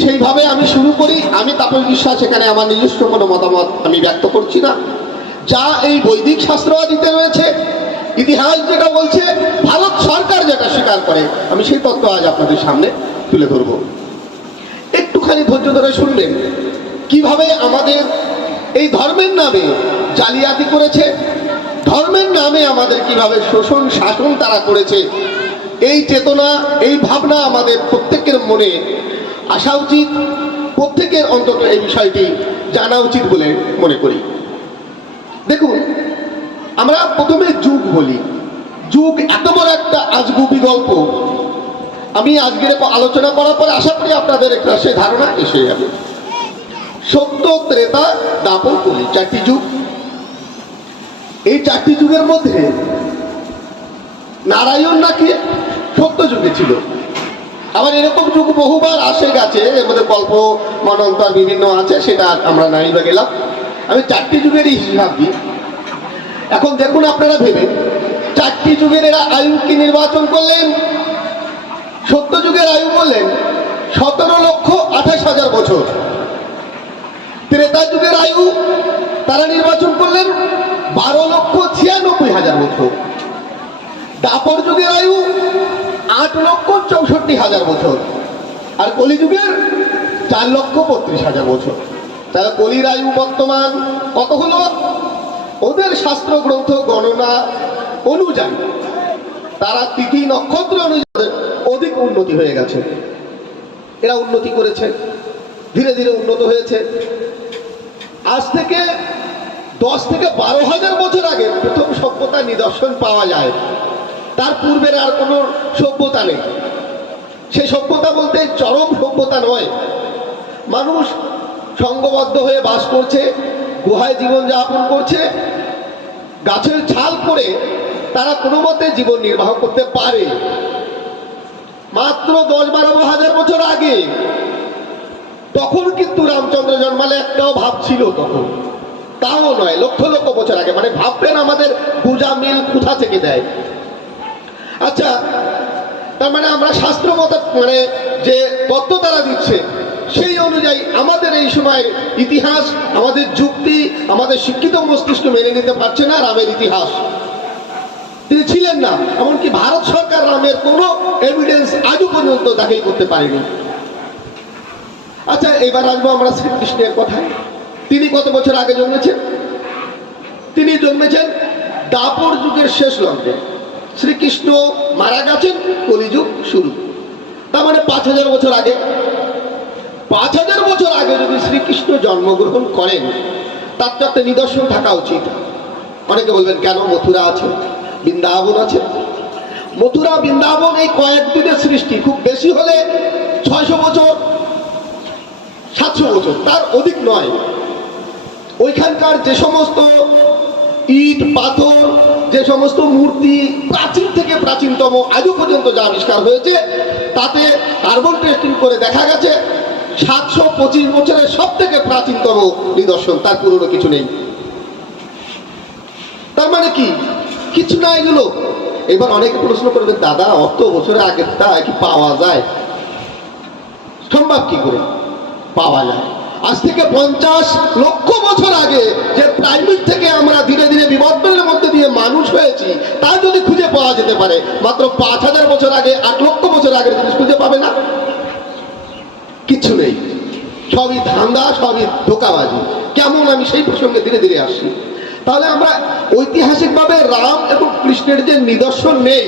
সেইভাবে আমি শুরু করি, আমি তাপস বিশ্বাস এখানে আমার নিজস্ব কোনো মতামত আমি ব্যক্ত করছি না। যা এই বৈদিক শাস্ত্রবাদীতে রয়েছে, ইতিহাস যেটা বলছে, ভারত সরকার যেটা স্বীকার করে, আমি সেই তত্ত্ব আজ আপনাদের সামনে তুলে ধরব। একটুখানি ধৈর্য ধরে শুনলেন, কীভাবে আমাদের এই ধর্মের নামে জালিয়াতি করেছে, ধর্মের নামে আমাদের কীভাবে শোষণ, শাসন তারা করেছে, এই চেতনা, এই ভাবনা আমাদের প্রত্যেকের মনে আসা উচিত। প্রত্যেকের অন্তত এই বিষয়টি জানা উচিত বলে মনে করি। দেখুন, আমরা প্রথমে যুগ বলি। যুগ এত বড় একটা আজগুবি গল্প আমি আজকের আলোচনা করার পরে আশা করি আপনাদের একটা সে ধারণা এসে যাবে। সত্য ত্রেতা দাপর কলি চারটি যুগ। এই চারটি যুগের মধ্যে নারায়ণ নাকি সত্য যুগে ছিল? আবার এরকম যুগ বহুবার আসে গেছে, এর মধ্যে কল্প মনন্তর বিভিন্ন আছে, সেটা আমরা নাই বা গেলাম। আমি চারটি যুগেরই হিসাব দিই। এখন দেখুন আপনারা ভেবে, চারটি যুগের এরা আয়ু কি নির্বাচন করলেন? সত্য যুগের আয়ু বললেন সতেরো লক্ষ আঠাশ হাজার বছর। ত্রেতা যুগের আয়ু তারা নির্বাচন করলেন বারো লক্ষ ছিয়ানব্বই হাজার বছর। দাপর যুগের আয়ু আট লক্ষ চৌষট্টি হাজার বছর। আর কলিযুগের চার লক্ষ বত্রিশ হাজার বছর। তাহলে কলির আয়ু বর্তমান কত হলো? ওদের শাস্ত্র গ্রন্থ গণনা অনুযায়ী তারা তিথি নক্ষত্র অনুযায়ী অধিক উন্নতি হয়ে গেছে। এরা উন্নতি করেছে। ধীরে ধীরে উন্নত হয়েছে। আজ থেকে দশ থেকে বারো হাজার বছর আগে প্রথম সভ্যতার নিদর্শন পাওয়া যায়। তার পূর্বের আর কোনো সভ্যতা নেই। সে সভ্যতা বলতে চরম সভ্যতা নয়। মানুষ সঙ্গবদ্ধ হয়ে বাস করছে, গুহায় জীবনযাপন করছে, গাছের ছাল করে তারা কোনো মতে জীবন নির্বাহ করতে পারে। মাত্র দশ বারো হাজার বছর আগে, তখন কিন্তু রামচন্দ্র জন্মালে একটাও ভাব ছিল তখন। তাও নয়, লক্ষ লক্ষ বছর আগে। মানে ভাববেন আমাদের পূজা মিল কোথা থেকে দেয়? আচ্ছা তার মানে আমরা শাস্ত্র মত মানে যে তত্ত্ব তারা দিচ্ছে, সেই অনুযায়ী আমাদের এই সময় ইতিহাস, আমাদের যুক্তি, আমাদের শিক্ষিত মস্তিষ্ক মেনে নিতে পারছে না রামের ইতিহাস। তিনি ছিলেন না, এমনকি ভারত সরকার রামের কোনো এভিডেন্স আজও পর্যন্ত দাখিল করতে পারেনি। আচ্ছা এবার আসব আমরা শ্রীকৃষ্ণের কথায়। তিনি কত বছর আগে জন্মেছেন? তিনি জন্মেছেন দাপর যুগের শেষ লগ্নে। শ্রীকৃষ্ণ মারা গেছেন, কলিযুগ শুরু। তার মানে পাঁচ হাজার বছর আগে। পাঁচ হাজার বছর আগে যদি শ্রীকৃষ্ণ জন্মগ্রহণ করেন, তার তো একটা নিদর্শন থাকা উচিত। অনেকে বলবেন, কেন মথুরা আছে? বৃন্দাবন আছে? মথুরা, বৃন্দাবন এই কয়েক দিনের সৃষ্টি। খুব বেশি হলে ছয়শো বছর, সাতশো বছর। তার অধিক নয়। ওইখানকার যে সমস্ত ইট, পাথর, যে সমস্ত মূর্তি প্রাচীন থেকে প্রাচীনতম, আজও পর্যন্ত যা আবিষ্কার হয়েছে, তাতে কার্বন টেস্টিং করে দেখা গেছে, সাতশো পঁচিশ বছরের সব থেকে প্রাচীনতম নিদর্শন, তার পুরনো কিছু নেই। তার মানে কি? কিছু না এগুলো। এবার অনেকে প্রশ্ন করবে দাদা, অত বছরের আগেরটা কি পাওয়া যায়? সম্ভব কি করে? পাওয়া যায়। আজ থেকে পঞ্চাশ লক্ষ বছর আগে যে প্রাইমেট থেকে আমরা ধীরে ধীরে বিবর্তনের মধ্যে দিয়ে মানুষ হয়েছি, তা যদি খুঁজে পাওয়া যেতে পারে, মাত্র পাঁচ হাজার বছর আগে, আট লক্ষ বছর আগের জিনিস খুঁজে পাবে না? কিচ্ছু নেই। সবই ধান্দা, সবই ধোকাবাজি। কেমন আমি সেই প্রসঙ্গে ধীরে ধীরে আসছি। তাহলে আমরা ঐতিহাসিকভাবে রাম এবং কৃষ্ণের যে নিদর্শন নেই,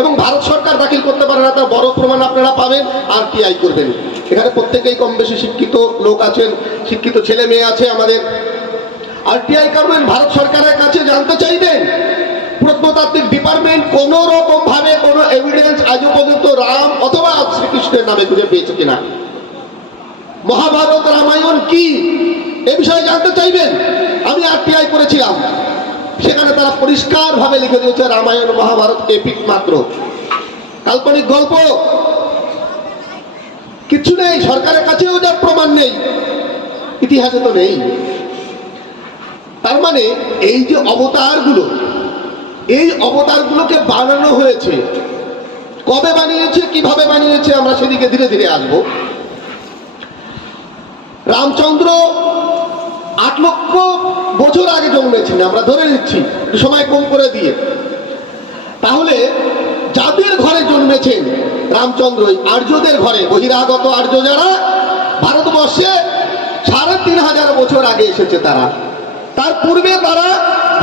এবং ভারত সরকার দাখিল করতে পারে না, তার বড় প্রমাণ আপনারা পাবেন, আর টিআই করবেন। এখানে প্রত্যেকেই কম বেশি শিক্ষিত লোক আছেন, শিক্ষিত ছেলে মেয়ে আছে আমাদের। আর টিআই করবেন ভারত সরকারের কাছে জানতে চাইবেন, প্রত্নতাত্ত্বিক ডিপার্টমেন্ট কোনো রকম ভাবে কোনো এভিডেন্স আজও পর্যন্ত রাম অথবা শ্রীকৃষ্ণের নামে খুঁজে পেয়েছে কিনা? মহাভারত রামায়ণ কি? এ বিষয়ে জানতে চাইবেন? আমি আরটিআই করেছিলাম। সেখানে তারা পরিষ্কারভাবে লিখে দিয়েছে রামায়ণ, মহাভারত, এপিক মাত্র। কাল্পনিক গল্প। কিছু নেই, সরকারের কাছেও যার প্রমাণ নেই, ইতিহাসে তো নেই। তার মানে এই যে অবতারগুলো, এই অবতারগুলোকে বানানো হয়েছে, কবে বানিয়েছে, কীভাবে বানিয়েছে, আমরা সেদিকে ধীরে ধীরে আসব। রামচন্দ্র আট লক্ষ বছর আগে জন্মেছেন, আমরা ধরে নিচ্ছি সময় কম করে দিয়ে। তাহলে যাদের ঘরে জন্মেছেন রামচন্দ্র আর্যদের ঘরে বহিরাগত আর্য যারা, ভারতবর্ষে সাড়ে তিন হাজার বছর আগে এসেছে তারা। তার পূর্বে তারা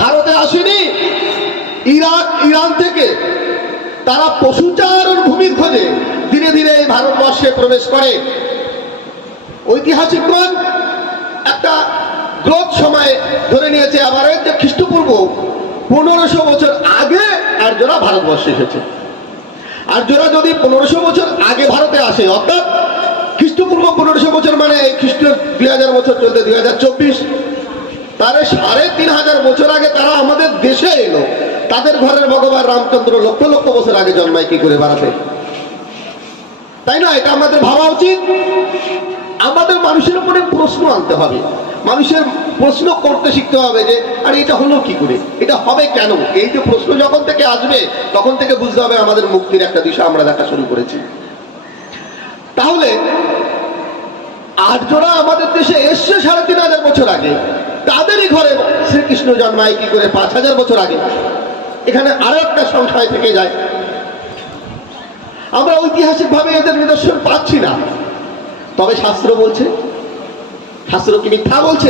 ভারতে আসেনি। ইরাক, ইরান থেকে তারা পশুচারণ ভূমির খোঁজে ধীরে ধীরে এই ভারতবর্ষে প্রবেশ করে। ঐতিহাসিকগণ একটা গ্রোথ সময় ধরে নিয়েছে আবার খ্রিস্টপূর্ব পনেরোশো বছর আগে আর্যরা ভারতবর্ষে এসেছে। আর্যরা যদি পনেরোশো বছর আগে ভারতে আসে, অর্থাৎ খ্রিস্টপূর্ব পনেরোশো বছর মানে এই খ্রিস্ট দুই হাজার বছর চলতে দুই হাজার চব্বিশ তারে সাড়ে তিন হাজার বছর আগে তারা আমাদের দেশে এলো। তাদের ঘরের ভগবান রামচন্দ্র লক্ষ লক্ষ বছর আগে জন্মায় কি করে বাড়াতে তাই না? এটা আমাদের ভাবা উচিত। আমাদের মানুষের উপরে প্রশ্ন আনতে হবে। মানুষের প্রশ্ন করতে শিখতে হবে যে, আরে এটা হলো কি করে? এটা হবে কেন? এই যে প্রশ্ন যখন থেকে আসবে, তখন থেকে বুঝতে হবে আমাদের মুক্তির একটা দিশা আমরা দেখা শুরু করেছি। তাহলে আর্যরা আমাদের দেশে এসছে সাড়ে তিন হাজার বছর আগে। তাদেরই ঘরে শ্রীকৃষ্ণ জন্মায় কি করে? পাঁচ হাজার বছর আগে। এখানে আরও একটা সংখ্যায় থেকে যায়। আমরা ঐতিহাসিকভাবে এদের নিদর্শন পাচ্ছি না। তবে শাস্ত্র বলছে, শাস্ত্র কি মিথ্যা বলছে?